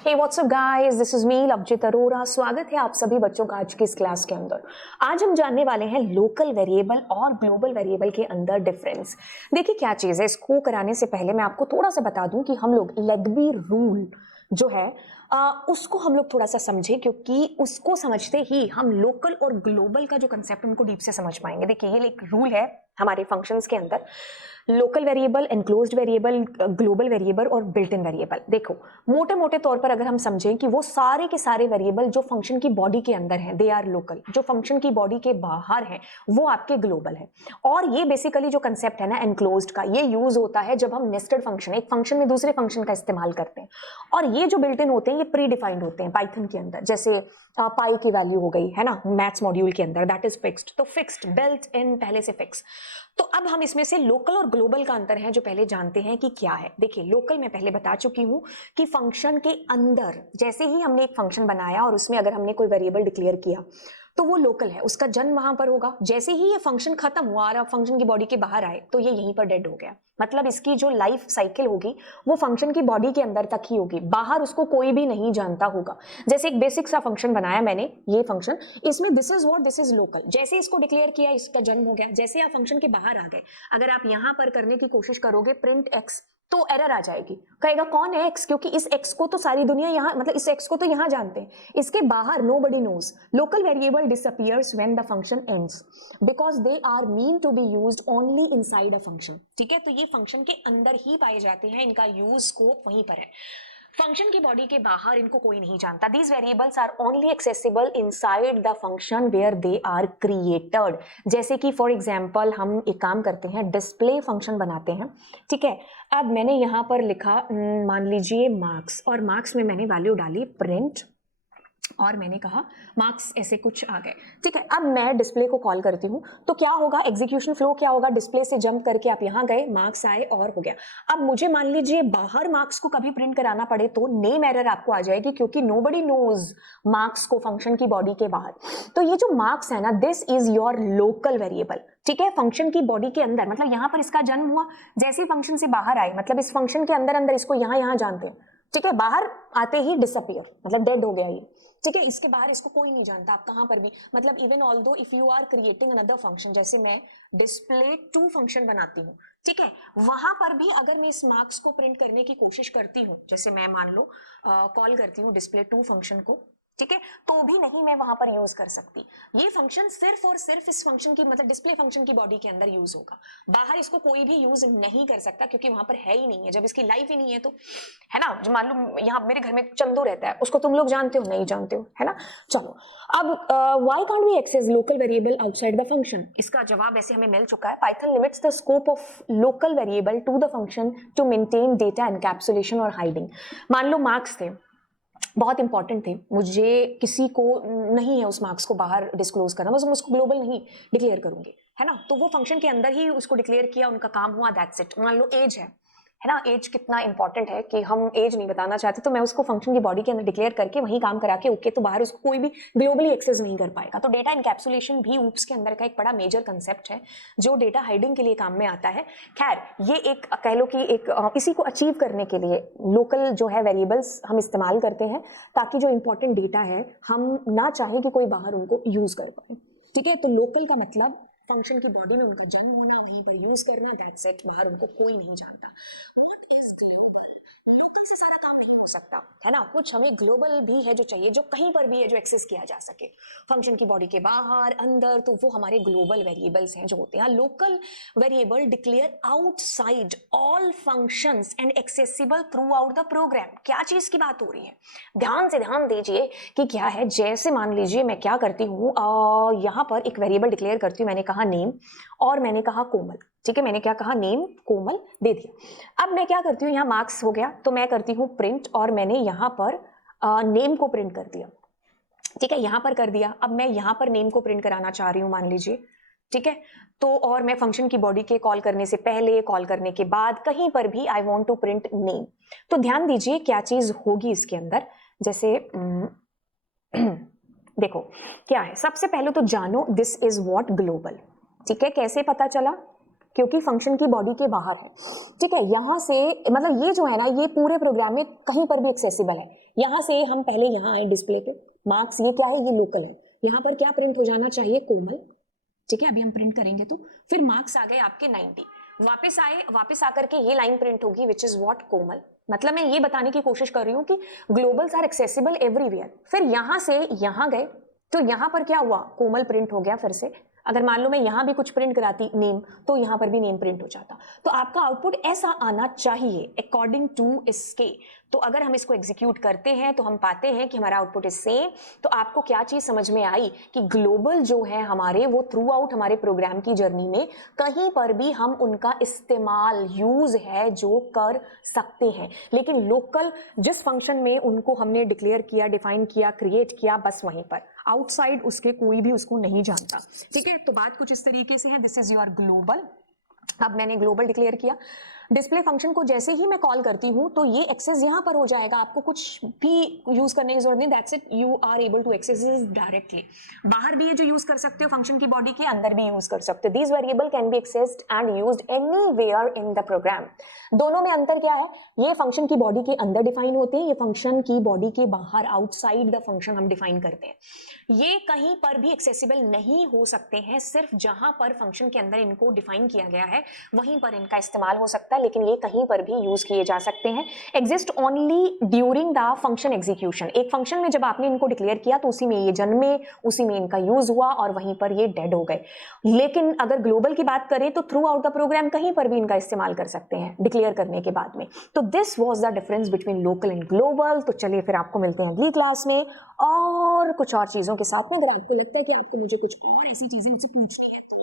Hey what's up guys, this is me Lovejeet Arora. स्वागत है आप सभी बच्चों का आज की इस क्लास के अंदर। आज हम जानने वाले हैं लोकल वेरिएबल और ग्लोबल वेरिएबल के अंदर डिफरेंस। देखिए क्या चीज़ है, इसको कराने से पहले मैं आपको थोड़ा सा बता दूं कि हम लोग लेग्बी रूल जो है उसको हम लोग थोड़ा सा समझें, क्योंकि उसको समझते ही हम लोकल और ग्लोबल का जो कंसेप्ट उनको डीप से समझ पाएंगे। देखिए ये एक रूल है हमारे फंक्शंस के अंदर, local variable, enclosed variable, global variable और बिल्ट इन वेरिएबल। देखो मोटे मोटे तौर पर अगर हम समझें कि वो सारे के सारे वेरिएबल जो फंक्शन की बॉडी के अंदर हैं दे आर लोकल, जो फंक्शन की बॉडी के बाहर हैं वो आपके ग्लोबल है। और ये बेसिकली जो कंसेप्ट है ना एनक्लोज्ड का, ये यूज होता है जब हम नेस्टेड फंक्शन, एक फंक्शन में दूसरे फंक्शन का इस्तेमाल करते हैं। और ये जो बिल्ट इन होते हैं ये प्री डिफाइंड होते हैं पाइथन के अंदर, जैसे पाई की वैल्यू हो गई है ना मैथ्स मॉड्यूल के अंदर, दैट इज फिक्स्ड। तो फिक्स्ड, बिल्ट इन पहले से फिक्स। तो अब हम इसमें से लोकल और ग्लोबल का अंतर है जो पहले जानते हैं कि क्या है। देखिए लोकल मैं पहले बता चुकी हूं कि फंक्शन के अंदर जैसे ही हमने एक फंक्शन बनाया और उसमें अगर हमने कोई वेरिएबल डिक्लेयर किया तो वो लोकल है, उसका जन्म वहां पर होगा। जैसे ही ये फंक्शन खत्म हुआ और फंक्शन की बॉडी के बाहर आए तो ये यहीं पर डेड हो गया। मतलब इसकी जो लाइफ साइकिल होगी वो फंक्शन की बॉडी के अंदर तक ही होगी, बाहर उसको कोई भी नहीं जानता होगा। जैसे एक बेसिक सा फंक्शन बनाया मैंने, ये फंक्शन, इसमें this is what, this is local. जैसे इसको डिक्लेयर किया इसका जन्म हो गया। जैसे आप फंक्शन के बाहर आ गए, अगर आप यहां पर करने की कोशिश करोगे प्रिंट एक्स तो एरर आ जाएगी, कहेगा कौन है एक्स, क्योंकि इस एक्स को तो सारी दुनिया यहां, मतलब इस एक्स को तो यहां जानते हैं, इसके बाहर nobody knows. Local variable disappears when the function ends because they are mean to be used only inside a function. ठीक है, तो ये फंक्शन के अंदर ही पाए जाते हैं, इनका यूज स्कोप वहीं पर है। फंक्शन की बॉडी के बाहर इनको कोई नहीं जानता। These variables are only accessible inside the function where they are created. जैसे कि फॉर एग्जांपल हम एक काम करते हैं, डिस्प्ले फंक्शन बनाते हैं। ठीक है, अब मैंने यहां पर लिखा मान लीजिए मार्क्स, और मार्क्स में मैंने वैल्यू डाली प्रिंट, और मैंने कहा मार्क्स ऐसे कुछ आ गए। ठीक है, अब मैं डिस्प्ले को कॉल करती हूं तो क्या होगा, एग्जीक्यूशन फ्लो क्या होगा, डिस्प्ले से जंप करके आप यहां गए, मार्क्स आए और हो गया। अब मुझे मान लीजिए बाहर मार्क्स को कभी प्रिंट कराना पड़े तो नेम एरर आपको आ जाएगी, क्योंकि नोबडी नोज मार्क्स को फंक्शन की बॉडी के बाहर। तो ये जो मार्क्स है ना, this is your local variable. ठीक है, फंक्शन की बॉडी के अंदर, मतलब यहां पर इसका जन्म हुआ, जैसे फंक्शन से बाहर आए, मतलब इस फंक्शन के अंदर अंदर इसको यहां जानते हैं। ठीक है, बाहर आते ही डिसअपियर, मतलब डेड हो गया ये। ठीक है, इसके बाहर इसको कोई नहीं जानता, आप कहां पर भी, मतलब even although if you are creating another function, जैसे मैं डिस्प्ले टू फंक्शन बनाती हूँ, ठीक है, वहां पर भी अगर मैं इस मार्क्स को प्रिंट करने की कोशिश करती हूँ, जैसे मैं मान लो कॉल करती हूँ डिस्प्ले टू फंक्शन को, ठीक है, तो भी नहीं मैं वहां पर यूज कर सकती। ये फंक्शन सिर्फ और सिर्फ इस फंक्शन की, मतलब डिस्प्ले फंक्शन की बॉडी के अंदर यूज होगा, बाहर इसको कोई भी यूज नहीं कर सकता, क्योंकि वहां पर है ही नहीं है, जब इसकी लाइफ ही नहीं है तो, है ना। जो मान लो यहाँ मेरे घर में चंदू रहता है, उसको तुम लोग जानते हो नहीं जानते हो, है ना। चलो अब why can't we access local variable outside the function, इसका जवाब ऐसे हमें मिल चुका है। Python limits the scope of local variable to the function to maintain data encapsulation और हाइडिंग। मान लो मार्क्स थे, बहुत इंपॉर्टेंट थे, मुझे किसी को नहीं है उस मार्क्स को बाहर डिस्क्लोज करना, बस मैं उसको ग्लोबल नहीं डिक्लेयर करूंगी, है ना। तो वो फंक्शन के अंदर ही उसको डिक्लेयर किया, उनका काम हुआ, दैट्स इट। मान लो एज है ना, एज कितना इंपॉर्टेंट है कि हम एज नहीं बताना चाहते, तो मैं उसको फंक्शन की बॉडी के अंदर डिक्लेयर करके वहीं काम करा के ओके, तो बाहर उसको कोई भी ग्लोबली एक्सेस नहीं कर पाएगा। तो डेटा इनकैप्सुलेशन भी ऊप्स के अंदर का एक बड़ा मेजर कंसेप्ट है जो डेटा हाइडिंग के लिए काम में आता है। खैर ये एक कह लो कि एक इसी को अचीव करने के लिए लोकल जो है वेरिएबल्स हम इस्तेमाल करते हैं, ताकि जो इंपॉर्टेंट डेटा है हम ना चाहें कि कोई बाहर उनको यूज कर पाए। ठीक है, तो लोकल का मतलब फंक्शन की बॉडी में उनका जन्म होना, वहीं पर यूज करना, दैट्स इट, बाहर उनको कोई नहीं जानता। सकता है ना, कुछ हमें ग्लोबल भी है जो चाहिए, जो कहीं पर भी है, जो एक्सेस किया जा सके फंक्शन की बॉडी के बाहर अंदर, तो वो हमारे ग्लोबल वेरिएबल्स हैं जो होते हैं। Local variable declare outside all functions and accessible throughout the program. क्या चीज की बात हो रही है, ध्यान से ध्यान दीजिए कि क्या है। जैसे मान लीजिए मैं क्या करती हूँ, यहां पर एक वेरिएबल डिक्लेयर करती हूँ, मैंने कहा नेम और मैंने कहा कोमल। ठीक है, मैंने क्या कहा, नेम कोमल दे दिया। अब मैं क्या करती हूँ, यहाँ मार्क्स हो गया तो मैं करती हूँ प्रिंट, और मैंने यहाँ पर नेम को प्रिंट कर दिया। ठीक है, यहाँ पर कर दिया। अब मैं यहाँ पर नेम को प्रिंट कराना चाह रही हूँ मान लीजिए, ठीक है, तो और मैं फंक्शन की बॉडी के कॉल करने से पहले, कॉल करने के बाद, कहीं पर भी I want to print name. तो ध्यान दीजिए क्या चीज होगी इसके अंदर। जैसे देखो क्या है, सबसे पहले तो जानो दिस इज व्हाट ग्लोबल। ठीक है, कैसे पता चला, क्योंकि फंक्शन की बॉडी के बाहर है, ठीक है। यहाँ से मतलब ये जो है ना, ये पूरे प्रोग्राम में कहीं पर भी एक्सेसिबल है। यहाँ से हम पहले यहाँ आए डिस्प्ले पे, मार्क्स ये क्या है, ये लोकल है। यहाँ पर क्या प्रिंट हो जाना चाहिए, कोमल, ठीक है। अभी हम प्रिंट करेंगे तो फिर मार्क्स आ गए आपके 90, वापस आए, वापस आकर के ये लाइन प्रिंट होगी विच इज व्हाट, कोमल। मतलब मैं ये बताने की कोशिश कर रही हूँ कि ग्लोबल्स आर एक्सेसिबल एवरीवेयर। फिर यहां से यहां गए तो यहां पर क्या हुआ, कोमल प्रिंट हो गया फिर से। अगर मान लो मैं यहां भी कुछ प्रिंट कराती नेम, तो यहां पर भी नेम प्रिंट हो जाता। तो आपका आउटपुट ऐसा आना चाहिए अकॉर्डिंग टू इसके। तो अगर हम इसको एग्जीक्यूट करते हैं तो हम पाते हैं कि हमारा आउटपुट इज सेम। तो आपको क्या चीज समझ में आई कि ग्लोबल जो है हमारे, वो थ्रू आउट हमारे प्रोग्राम की जर्नी में कहीं पर भी हम उनका इस्तेमाल, यूज है जो कर सकते हैं। लेकिन लोकल जिस फंक्शन में उनको हमने डिक्लेयर किया, डिफाइन किया, क्रिएट किया, बस वहीं पर, आउटसाइड उसके कोई भी उसको नहीं जानता, ठीक है। तो बात कुछ इस तरीके से है, दिस इज योर ग्लोबल। अब मैंने ग्लोबल डिक्लेयर किया, डिस्प्ले फंक्शन को जैसे ही मैं कॉल करती हूं तो ये एक्सेस यहां पर हो जाएगा, आपको कुछ भी यूज करने की जरूरत नहीं, that's it, you are able to access directly. बाहर भी ये जो यूज कर सकते हो फंक्शन की बॉडी के, अंदर भी यूज कर सकते हो। These variable can be accessed and used anywhere in the program. दोनों में अंतर क्या है, ये फंक्शन की बॉडी के अंदर डिफाइन होते हैं, ये फंक्शन की बॉडी के बाहर, आउटसाइड द फंक्शन हम डिफाइन करते हैं। ये कहीं पर भी एक्सेसिबल नहीं हो सकते हैं, सिर्फ जहां पर फंक्शन के अंदर इनको डिफाइन किया गया है वहीं पर इनका इस्तेमाल हो सकता है, लेकिन ये कहीं पर भी यूज किए जा सकते हैं। Exist only during the function execution. एक फंक्शन में जब आपने इनको डिक्लेयर किया तो उसी में ये जन्मे, उसी में इनका यूज हुआ और वहीं पर ये डेड हो गए। लेकिन अगर ग्लोबल की बात करें तो थ्रू आउट द प्रोग्राम कहीं पर भी इनका इस्तेमाल कर सकते हैं डिक्लेयर करने के बाद में। तो this was the difference between local and global. तो चलिए फिर आपको मिलते हैं अगली क्लास में और कुछ और चीजों के साथ में। अगर आपको लगता है कि आपको मुझे कुछ और ऐसी चीजें मुझसे पूछनी है तो